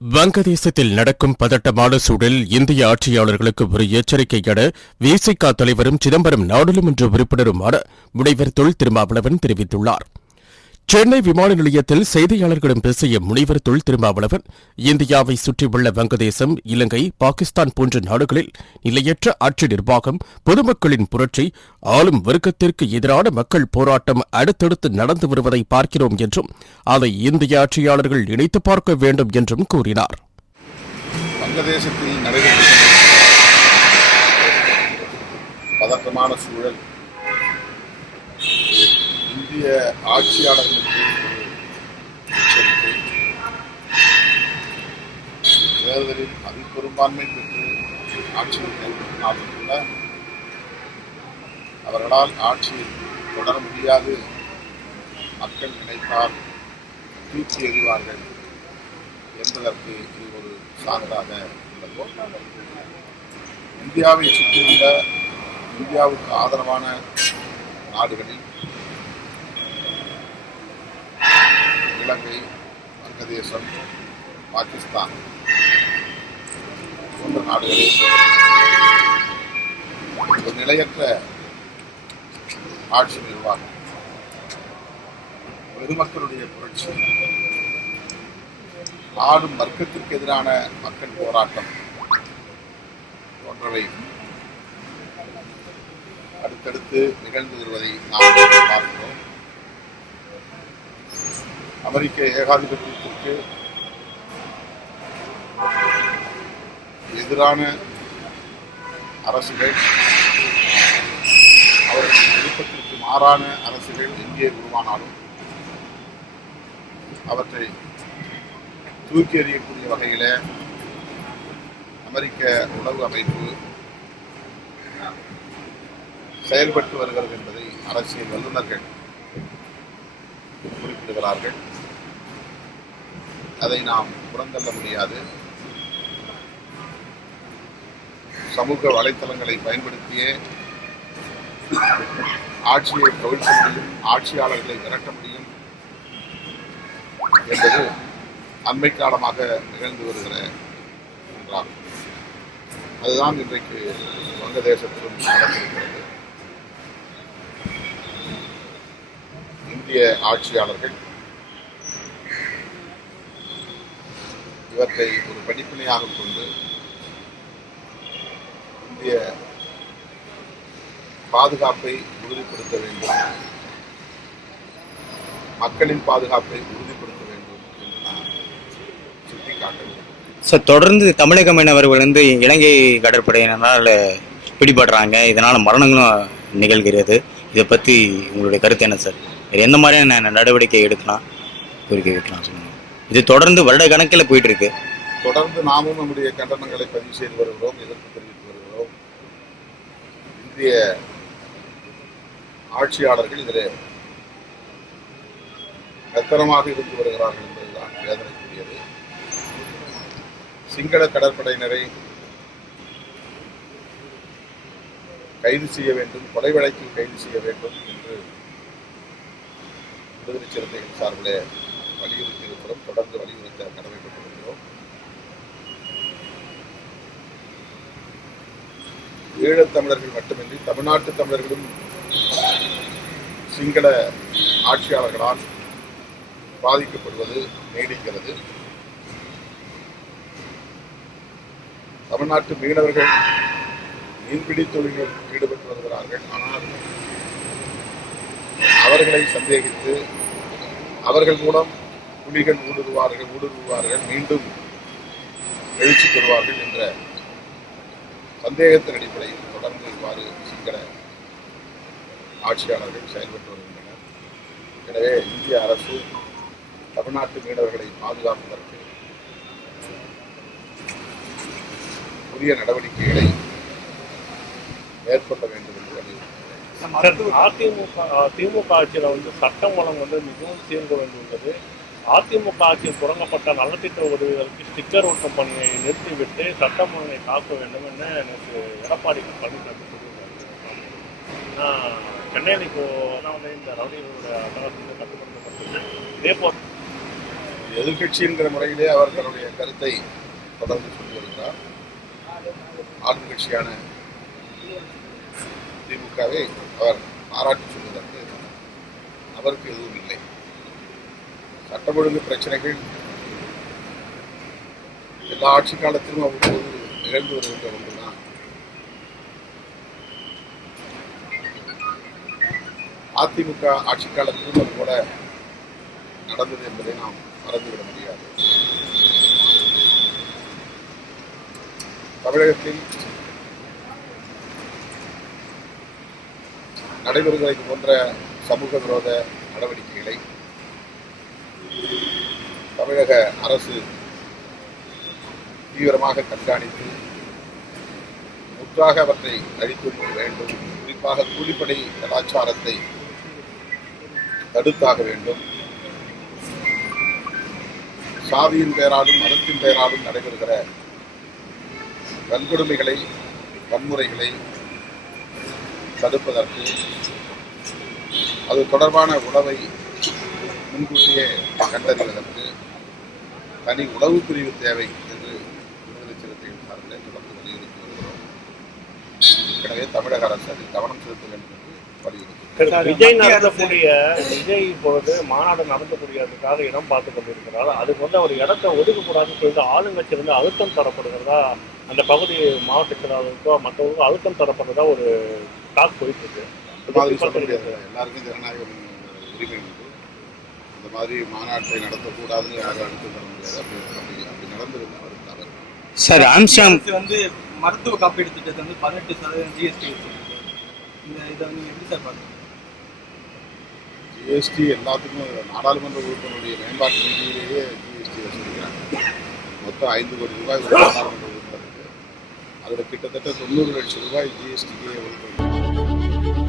வங்கதேசத்தில் நடக்கும் பதட்டமான சூழல் இந்திய ஆட்சியாளர்களுக்கு ஒரு எச்சரிக்கை என விசிக தலைவரும் சிதம்பரம் நாடாளுமன்ற உறுப்பினருமான முனைவர் தொல் திருமாவளவன் தெரிவித்துள்ளார். சென்னை விமான நிலையத்தில் செய்தியாளர்களிடம் பேசிய முனைவர் தொல் திருமாவளவன் இந்தியாவை சுற்றியுள்ள வங்கதேசம் இலங்கை பாகிஸ்தான் போன்ற நாடுகளில் நிலையற்ற ஆட்சி நிர்வாகம் பொதுமக்களின் புரட்சி ஆளும் வர்க்கத்திற்கு எதிரான மக்கள் போராட்டம் அடுத்தடுத்து நடந்து வருவதை பார்க்கிறோம் என்றும் அதை இந்திய ஆட்சியாளர்கள் இணைத்து பார்க்க வேண்டும் என்றும் கூறினார். பதற்றமான சூழல் இந்திய ஆட்சியாளர்களுக்கு ஒரு எச்சரிக்கை. தேர்தலில் அதிபெரும்பான்மை பெற்று ஆட்சியை கைப்பற்றினாலும் கூட அவர்களால் ஆட்சியில் தொடர முடியாது. மக்கள் நினைத்தால் தூக்கி எறிவார்கள் என்பதற்கு இது ஒரு சான்றாக உள்ளது? இந்தியாவை சுற்றியுள்ள இந்தியாவுக்கு ஆதரவான நாடுகளில் இலங்கை வங்கதேசம் பாகிஸ்தான் போன்ற நாடுகளில் ஒரு நிலையற்ற ஆட்சி நிர்வாகம். பெருமக்களுடைய புரட்சி. ஆளும் வர்க்கத்திற்கு எதிரான மக்கள் போராட்டம் போன்றவை அடுத்தடுத்து நிகழ்ந்து வருவதை நாம் பார்க்கிறோம். அமெரிக்க ஏகாதிபத்தியத்திற்கு எதிரான அரசுகள் அவர்களின் விருப்பத்திற்கு மாறான அரசுகள் எங்கே உருவானாலும் அவற்றை தூக்கி எறியக்கூடிய வகையில் அமெரிக்க உளவு அமைப்பு செயல்பட்டு வருகிறது என்பதை அரசியல் வல்லுநர்கள் குறிப்பிடுகிறார்கள். அதை நாம் புறந்தள்ள முடியாது. சமூக வலைத்தளங்களை பயன்படுத்தியே ஆட்சியை கவிழ்க்க முடியும் ஆட்சியாளர்களை விரட்ட முடியும் என்பது அண்மை காலமாக நிகழ்ந்து வருகிற ஒன்றாகும். அதுதான் இன்றைக்கு வங்கதேசத்திலும் நடந்திருக்கிறது. இந்திய ஆட்சியாளர்கள் இவற்றை ஒரு படிப்பினையாக கொண்டு இந்திய பாதுகாப்பை உறுதிப்படுத்த வேண்டும். மக்களின் பாதுகாப்பை உறுதிப்படுத்த வேண்டும் என்று நான் சுட்டிக்காட்டுகிறேன். சார் தொடர்ந்து தமிழக மீனவர்கள் வந்து இலங்கை கடற்படையினரால் பிடிபடுறாங்க. இதனால் மரணங்களும் நிகழ்கிறது. இதை பற்றி உங்களுடைய கருத்து என்ன சார் எந்த மாதிரியான நடவடிக்கை எடுக்கலாம்? கோரிக்கை வைக்கலாம் சொல்லுங்கள் இது தொடர்ந்து வருட கணக்கில் போயிட்டு இருக்கு தொடர்ந்து நாமும் நம்முடைய கண்டனங்களை பதிவு செய்து வருகிறோம் எதிர்ப்பு தெரிவித்து வருகிறோம். இந்திய ஆட்சியாளர்கள் இதில் மெத்தனமாக இருந்து வருகிறார்கள் என்பதுதான் வேதனைக்குரியது. சிங்கள கடற்படையினரை கைது செய்ய வேண்டும் கொலை வழக்கில் கைது செய்ய வேண்டும் என்று விடுதலை சிறுத்தைகள் சார்பில் வலியுறுத்தி இருக்கிறோம் தொடர்ந்து வலியுறுத்த கடமைப்பட்டிருக்கிறோம். ஈழத் தமிழர்கள் மட்டுமின்றி தமிழ்நாட்டு தமிழர்களும் சிங்கள ஆட்சியாளர்களால் பாதிக்கப்படுவது நீடிக்கிறது. தமிழ்நாட்டு மீனவர்கள் மீன்பிடி தொழிலில் ஈடுபட்டு வருகிறார்கள். ஆனால் அவர்களை சந்தேகித்து அவர்கள் மூலம் புலிகள் ஊடுருவார்கள் ஊடுருவார்கள் மீண்டும் எழுச்சி பெறுவார்கள் என்ற சந்தேகத்தின் அடிப்படையில் தொடர்ந்து இவ்வாறு சிங்கள ஆட்சியாளர்கள் செயல்பட்டு வருகின்றனர். எனவே இந்திய அரசு தமிழ்நாட்டு மீனவர்களை பாதுகாப்பதற்கு புதிய நடவடிக்கைகளை மேற்கொள்ள வேண்டும் என்று வலியுறுத்தினார் அதிமுக திமுக ஆட்சியில் வந்து சட்டம் வந்து மிகவும் சீர்ந்து வந்துள்ளது அதிமுக ஆட்சியில் தொடங்கப்பட்ட நலத்திட்ட உதவிகளுக்கு ஸ்டிக்கர் ஒட்டும் பணியை நிறுத்திவிட்டு சட்டம் ஒழுங்கை காக்க வேண்டும் எனக்கு எடப்பாடி பழனிசாமி சொல்லியிருக்காரு. நான் சென்னையில் இப்போ நான் வந்து இந்த ரவுடிகளுடைய அட்டகாசத்தை கட்டுப்படுத்தப்பட்டது இதே போல் எதிர்கட்சிங்கிற முறையிலே அவர் தன்னுடைய கருத்தை தொடர்ந்து சொல்லியிருந்தார். ஆளும் கட்சியான திமுகவை அவர் பாராட்டி சொல்வதற்கு அவருக்கு எதுவும் இல்லை. சட்டம் ஒழுங்கு பிரச்சனைகள் எல்லா ஆட்சி காலத்திலும் அவ்வப்போது நிகழ்ந்து வருகின்ற ஒன்றுதான். அதிமுக ஆட்சி காலத்திலும் அது கூட நடந்தது என்பதை நாம் மறந்துவிட முடியாது. தமிழகத்தில் நடைபெறுகிற இது போன்ற சமூக விரோத நடவடிக்கைகளை தமிழக அரசு தீவிரமாக கண்காணித்து முற்றாக அவற்றை அழித்துவிட வேண்டும். குறிப்பாக கூலிப்படை கலாச்சாரத்தை தடுத்தாக வேண்டும். சாதியின் பெயராலும் மதத்தின் பெயராலும் நடைபெறுகிற வன்கொடுமைகளை வன்முறைகளை தடுப்பதற்கு அது தொடர்பான உணவை முன்கூட்டியே கண்டறிவதற்கு தனி உணவு பிரிவு தேவை என்று விடுதலை சிறுத்தைகள் சார்பிலே தொடர்ந்து வலியுறுத்தி வருகிறோம். எனவே தமிழக அரசு அதில் கவனம் செலுத்த வேண்டும் என்று வலியுறுத்தி விஜய் நடத்தக்கூடிய விஜய் இப்பொழுது மாநாடு நடத்தக்கூடியதுக்காக இடம் பார்த்து கொண்டிருக்கிறார். அதுக்கு வந்து அவர் இடத்தை ஒதுக்கக்கூடாதுன்னு சொல்லிட்டு ஆளுங்கட்சியிலிருந்து அழுத்தம் தரப்படுகிறதா அந்த பகுதி மாவட்ட செயலாளருக்கோ மற்றவங்களுக்கோ அழுத்தம் தரப்படுறதா ஒரு டாக் போயிட்டு இருக்கு. எல்லாருக்கும் ஜனநாயகம் உரிமை உண்டு. இந்த மாதிரி மாநாட்டை நடத்தக்கூடாதுன்னு யாரும் தர முடியாது. அப்படி அப்படி சார் ஆம்சாங் வந்து மருத்துவ காப்பீடு திட்டத்தை வந்து பதினெட்டு சதவீதம் ஜிஎஸ்டி வச்சிருக்கு இந்த இதை வந்து எப்படி சார் பார்க்குறீங்க? ஜிஎஸ்டி எல்லாத்துக்கும் நாடாளுமன்ற உறுப்பினருடைய மேம்பாட்டு நிதியிலேயே ஜிஎஸ்டி வச்சிருக்கிறாங்க. மொத்தம் ஐந்து கோடி ரூபாய் நாடாளுமன்ற உறுப்பினருக்கு. அதில் கிட்டத்தட்ட தொண்ணூறு லட்சம் ரூபாய் ஜிஎஸ்டிக்கு ஒதுக்கணும்